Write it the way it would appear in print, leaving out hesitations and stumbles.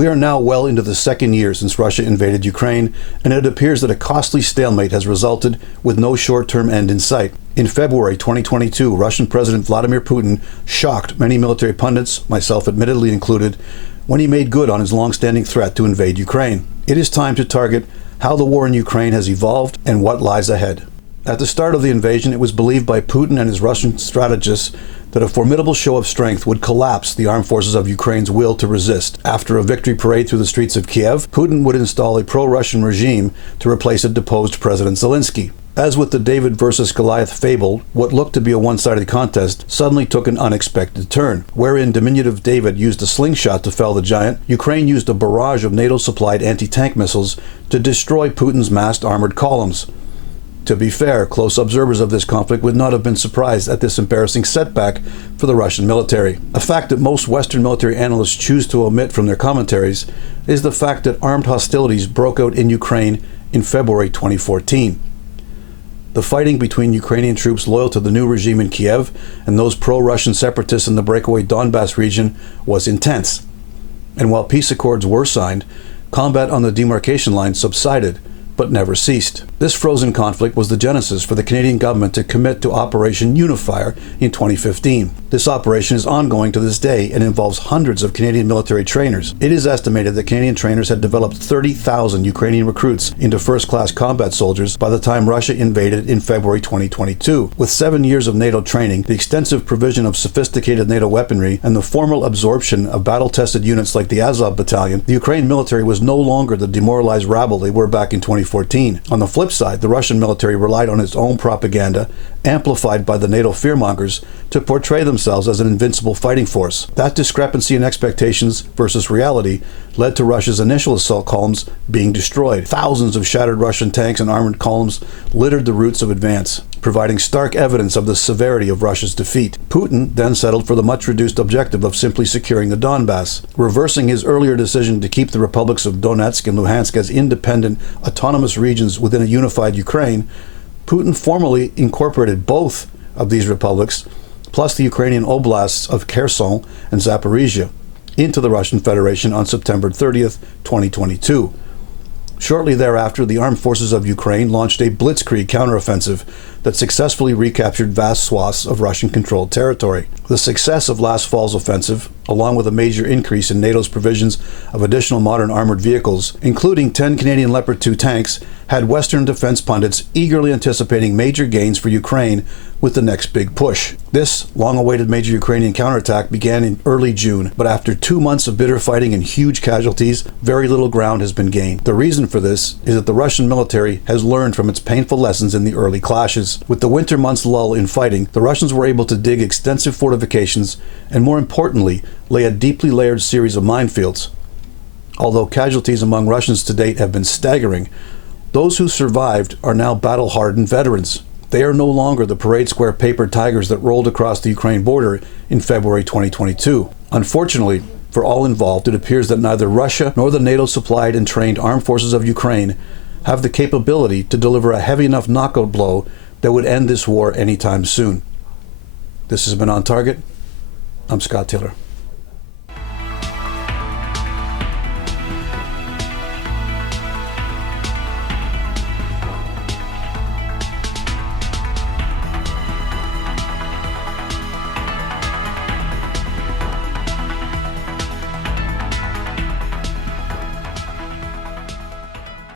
We are now well into the second year since Russia invaded Ukraine, and it appears that a costly stalemate has resulted with no short-term end in sight. In February 2022, Russian President Vladimir Putin shocked many military pundits, myself admittedly included, when he made good on his long-standing threat to invade Ukraine. It is time to target how the war in Ukraine has evolved and what lies ahead. At the start of the invasion, it was believed by Putin and his Russian strategists that a formidable show of strength would collapse the armed forces of Ukraine's will to resist. After a victory parade through the streets of Kiev, Putin would install a pro-Russian regime to replace a deposed President Zelensky. As with the David versus Goliath fable, what looked to be a one-sided contest suddenly took an unexpected turn. Wherein diminutive David used a slingshot to fell the giant, Ukraine used a barrage of NATO-supplied anti-tank missiles to destroy Putin's massed armored columns. To be fair, close observers of this conflict would not have been surprised at this embarrassing setback for the Russian military. A fact that most Western military analysts choose to omit from their commentaries is the fact that armed hostilities broke out in Ukraine in February 2014. The fighting between Ukrainian troops loyal to the new regime in Kiev and those pro-Russian separatists in the breakaway Donbass region was intense. And while peace accords were signed, combat on the demarcation line subsided, but never ceased. This frozen conflict was the genesis for the Canadian government to commit to Operation Unifier in 2015. This operation is ongoing to this day and involves hundreds of Canadian military trainers. It is estimated that Canadian trainers had developed 30,000 Ukrainian recruits into first-class combat soldiers by the time Russia invaded in February 2022. With 7 years of NATO training, the extensive provision of sophisticated NATO weaponry, and the formal absorption of battle-tested units like the Azov Battalion, the Ukrainian military was no longer the demoralized rabble they were back in 2014. On the flip side, the Russian military relied on its own propaganda, amplified by the NATO fearmongers, to portray themselves as an invincible fighting force. That discrepancy in expectations versus reality led to Russia's initial assault columns being destroyed. Thousands of shattered Russian tanks and armored columns littered the routes of advance, providing stark evidence of the severity of Russia's defeat. Putin then settled for the much-reduced objective of simply securing the Donbass. Reversing his earlier decision to keep the republics of Donetsk and Luhansk as independent, autonomous regions within a unified Ukraine, Putin formally incorporated both of these republics, plus the Ukrainian oblasts of Kherson and Zaporizhia, into the Russian Federation on September 30th, 2022. Shortly thereafter, the armed forces of Ukraine launched a blitzkrieg counteroffensive that successfully recaptured vast swaths of Russian-controlled territory. The success of last fall's offensive, along with a major increase in NATO's provisions of additional modern armored vehicles, including 10 Canadian Leopard 2 tanks, had Western defense pundits eagerly anticipating major gains for Ukraine with the next big push. This long-awaited major Ukrainian counterattack began in early June, but after 2 months of bitter fighting and huge casualties, very little ground has been gained. The reason for this is that the Russian military has learned from its painful lessons in the early clashes. With the winter months' lull in fighting, the Russians were able to dig extensive fortifications and, more importantly, lay a deeply layered series of minefields. Although casualties among Russians to date have been staggering, those who survived are now battle-hardened veterans. They are no longer the parade square paper tigers that rolled across the Ukraine border in February 2022. Unfortunately, for all involved, it appears that neither Russia nor the NATO-supplied and trained armed forces of Ukraine have the capability to deliver a heavy enough knockout blow that would end this war anytime soon. This has been On Target. I'm Scott Taylor.